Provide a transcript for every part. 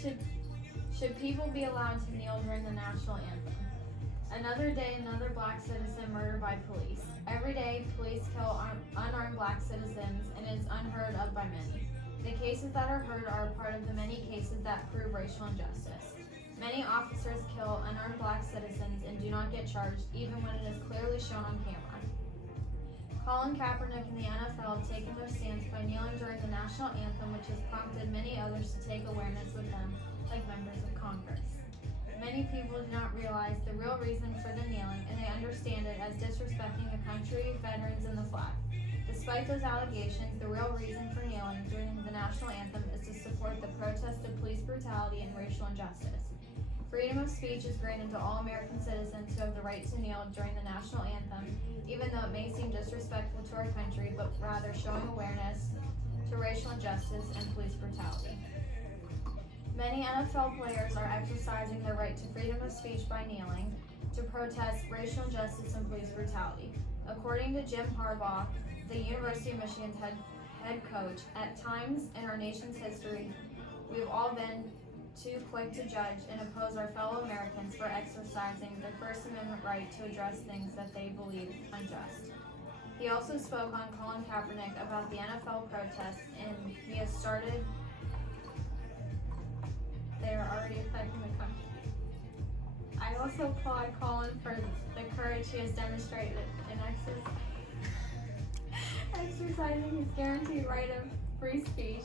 Should, should people be allowed to kneel during the national anthem? Another day, another black citizen murdered by police. Every day, police kill unarmed black citizens, and it is unheard of by many. The cases that are heard are a part of the many cases that prove racial injustice. Many officers kill unarmed black citizens and do not get charged, even when it is clearly shown on camera. Colin Kaepernick and the NFL have taken their stance by kneeling during the national anthem, which has prompted many others to take awareness with them, like members of Congress. Many people do not realize the real reason for the kneeling, and they understand it as disrespecting the country, veterans, and the flag. Despite those allegations, the real reason for kneeling during the national anthem is to support the protest of police brutality and racial injustice. Freedom of speech is granted to all American citizens who have the right to kneel during the national anthem, even though it may seem disrespectful to our country, but rather showing awareness to racial injustice and police brutality. Many NFL players are exercising their right to freedom of speech by kneeling to protest racial injustice and police brutality. According to Jim Harbaugh, the University of Michigan's head coach, at times in our nation's history, we've all been too quick to judge and oppose our fellow Americans for exercising their First Amendment right to address things that they believe unjust. He also spoke on Colin Kaepernick about the NFL protests, and he has started. They are already affecting the country. I also applaud Colin for the courage he has demonstrated in exercising his guaranteed right of free speech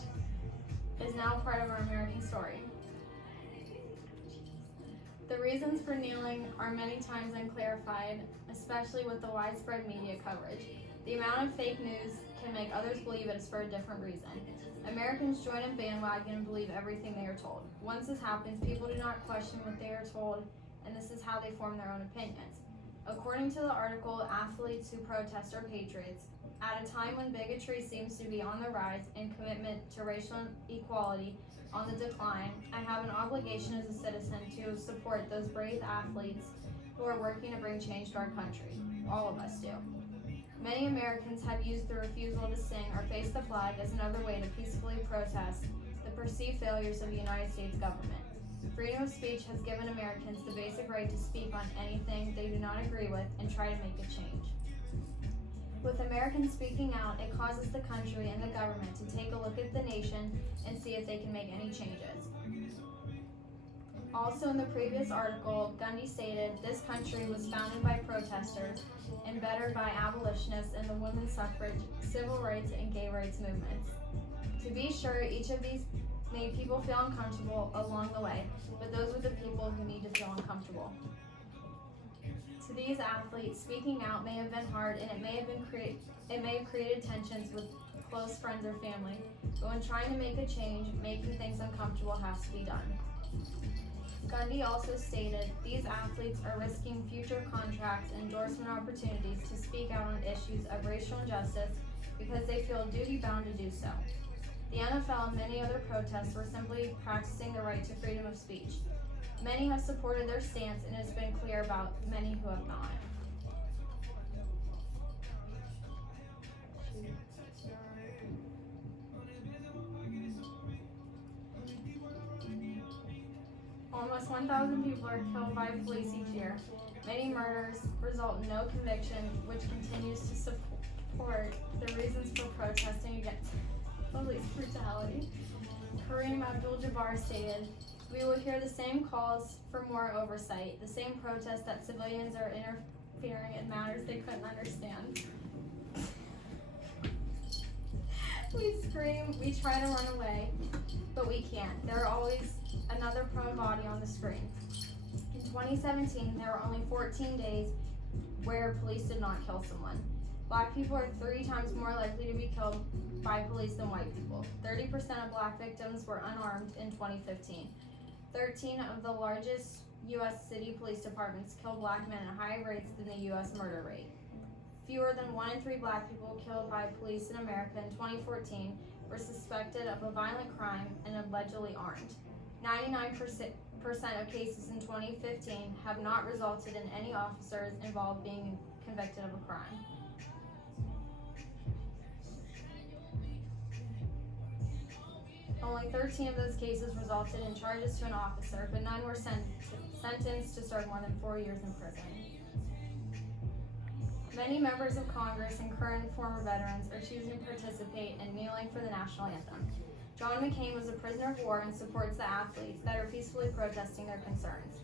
is now part of our American story. The reasons for kneeling are many times unclarified, especially with the widespread media coverage. The amount of fake news can make others believe it is for a different reason. Americans join a bandwagon and believe everything they are told. Once this happens, people do not question what they are told, and this is how they form their own opinions. According to the article, Athletes Who Protest Are Patriots, at a time when bigotry seems to be on the rise and commitment to racial equality on the decline, I have an obligation as a citizen to support those brave athletes who are working to bring change to our country. All of us do. Many Americans have used the refusal to sing or face the flag as another way to peacefully protest the perceived failures of the United States government. Freedom of speech has given Americans the basic right to speak on anything they do not agree with and try to make a change. With Americans speaking out, it causes the country and the government to take a look at the nation and see if they can make any changes. Also in the previous article, Gundy stated this country was founded by protesters and bettered by abolitionists and the women's suffrage, civil rights, and gay rights movements. To be sure, each of these made people feel uncomfortable along the way, but those were the people who need to feel uncomfortable. To these athletes, speaking out may have been hard, and it may have created tensions with close friends or family, but when trying to make a change, making things uncomfortable has to be done. Gundy also stated, these athletes are risking future contracts and endorsement opportunities to speak out on issues of racial injustice because they feel duty-bound to do so. The NFL and many other protests were simply practicing the right to freedom of speech. Many have supported their stance, and it has been clear about many who have not. Almost 1,000 people are killed by police each year. Many murders result in no conviction, which continues to support the reasons for protesting against police brutality. Kareem Abdul-Jabbar stated, "We will hear the same calls for more oversight, the same protests that civilians are interfering in matters they couldn't understand. We scream, we try to run away, but we can't. There are always another prone body on the screen." In 2017, there were only 14 days where police did not kill someone. Black people are 3 times more likely to be killed by police than white people. 30% of black victims were unarmed in 2015. 13 of the largest U.S. city police departments kill black men at higher rates than the U.S. murder rate. Fewer than 1 in 3 black people killed by police in America in 2014 were suspected of a violent crime and allegedly armed. 99% of cases in 2015 have not resulted in any officers involved being convicted of a crime. Only 13 of those cases resulted in charges to an officer, but none were sentenced to serve more than 4 years in prison. Many members of Congress and current and former veterans are choosing to participate in kneeling for the national anthem. John McCain was a prisoner of war and supports the athletes that are peacefully protesting their concerns.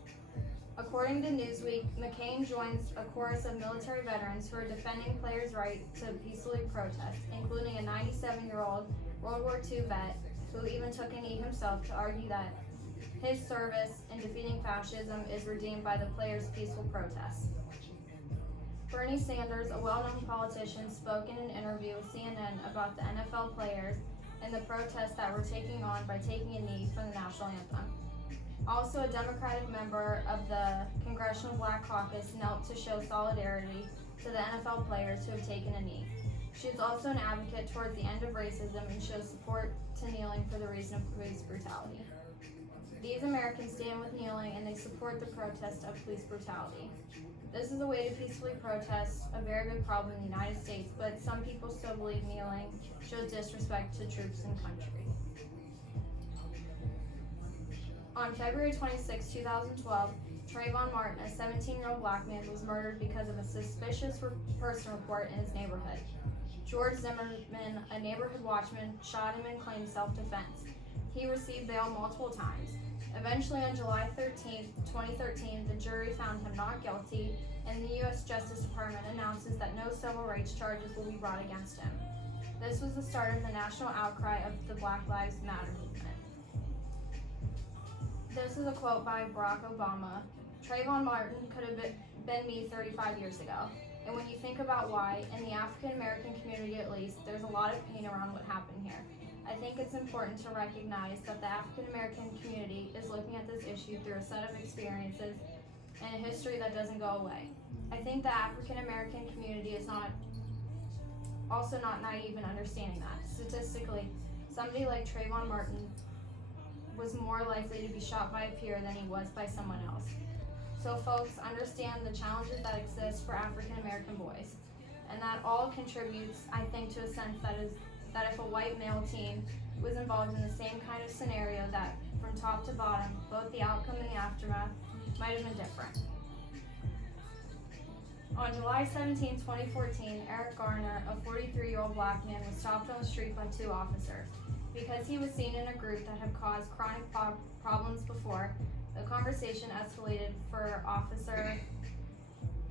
According to Newsweek, McCain joins a chorus of military veterans who are defending players' right to peacefully protest, including a 97-year-old World War II vet who even took a knee himself to argue that his service in defeating fascism is redeemed by the players' peaceful protests. Bernie Sanders, a well-known politician, spoke in an interview with CNN about the NFL players and the protests that were taking on by taking a knee for the national anthem. Also, a Democratic member of the Congressional Black Caucus knelt to show solidarity to the NFL players who have taken a knee. She is also an advocate towards the end of racism and shows support to kneeling for the reason of police brutality. These Americans stand with kneeling and they support the protest of police brutality. This is a way to peacefully protest a very big problem in the United States, but some people still believe kneeling shows disrespect to troops and country. On February 26, 2012, Trayvon Martin, a 17-year-old black man, was murdered because of a suspicious person report in his neighborhood. George Zimmerman, a neighborhood watchman, shot him and claimed self-defense. He received bail multiple times. Eventually, on July 13, 2013, the jury found him not guilty, and the U.S. Justice Department announces that no civil rights charges will be brought against him. This was the start of the national outcry of the Black Lives Matter movement. This is a quote by Barack Obama. Trayvon Martin could have been me 35 years ago. And when you think about why, in the African American community at least, there's a lot of pain around what happened here. I think it's important to recognize that the African American community is looking at this issue through a set of experiences and a history that doesn't go away. I think the African American community is also not naive in understanding that. Statistically, somebody like Trayvon Martin was more likely to be shot by a peer than he was by someone else. So folks, understand the challenges that exist for African American boys, and that all contributes, I think, to a sense that if a white male team was involved in the same kind of scenario, that from top to bottom, both the outcome and the aftermath might have been different. On July 17, 2014, Eric Garner, a 43-year-old black man, was stopped on the street by 2 officers. Because he was seen in a group that had caused chronic problems before, the conversation escalated for Officer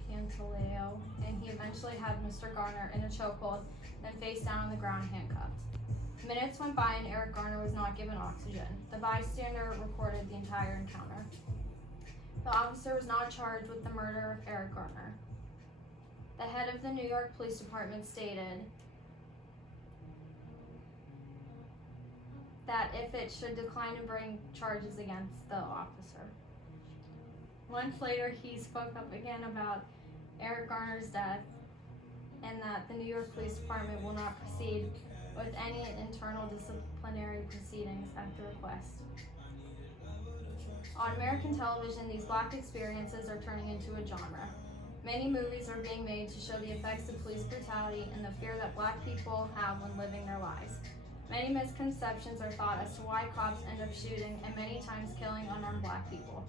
Pantaleo, and he eventually had Mr. Garner in a chokehold, then face down on the ground handcuffed. Minutes went by and Eric Garner was not given oxygen. The bystander recorded the entire encounter. The officer was not charged with the murder of Eric Garner. The head of the New York Police Department stated that if it should decline to bring charges against the officer. Months later, he spoke up again about Eric Garner's death and that the New York Police Department will not proceed with any internal disciplinary proceedings at the request. On American television, these black experiences are turning into a genre. Many movies are being made to show the effects of police brutality and the fear that black people have when living their lives. Many misconceptions are thought as to why cops end up shooting and many times killing unarmed black people.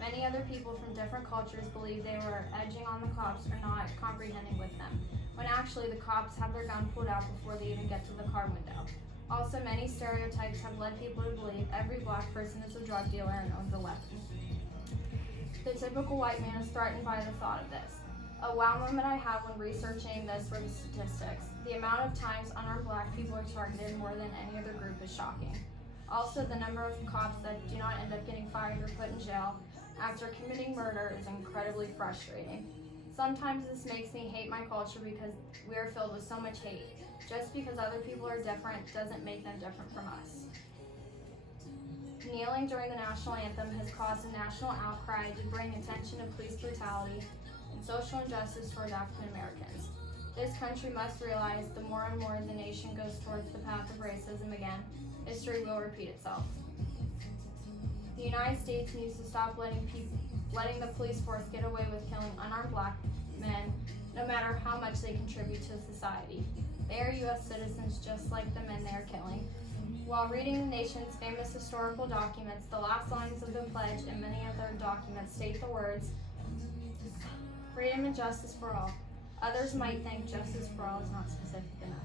Many other people from different cultures believe they were edging on the cops or not comprehending with them, when actually the cops have their gun pulled out before they even get to the car window. Also, many stereotypes have led people to believe every black person is a drug dealer and owns a weapon. The typical white man is threatened by the thought of this. A wow moment I had when researching this were the statistics. The amount of times unarmed black people are targeted more than any other group is shocking. Also, the number of cops that do not end up getting fired or put in jail after committing murder is incredibly frustrating. Sometimes this makes me hate my culture because we are filled with so much hate. Just because other people are different doesn't make them different from us. Kneeling during the national anthem has caused a national outcry to bring attention to police brutality and social injustice towards African Americans. This country must realize the more and more the nation goes towards the path of racism again, history will repeat itself. The United States needs to stop letting the police force get away with killing unarmed black men, no matter how much they contribute to society. They are U.S. citizens just like the men they are killing. While reading the nation's famous historical documents, the last lines of the pledge and many other documents state the words, freedom and justice for all. Others might think justice for all is not specific enough.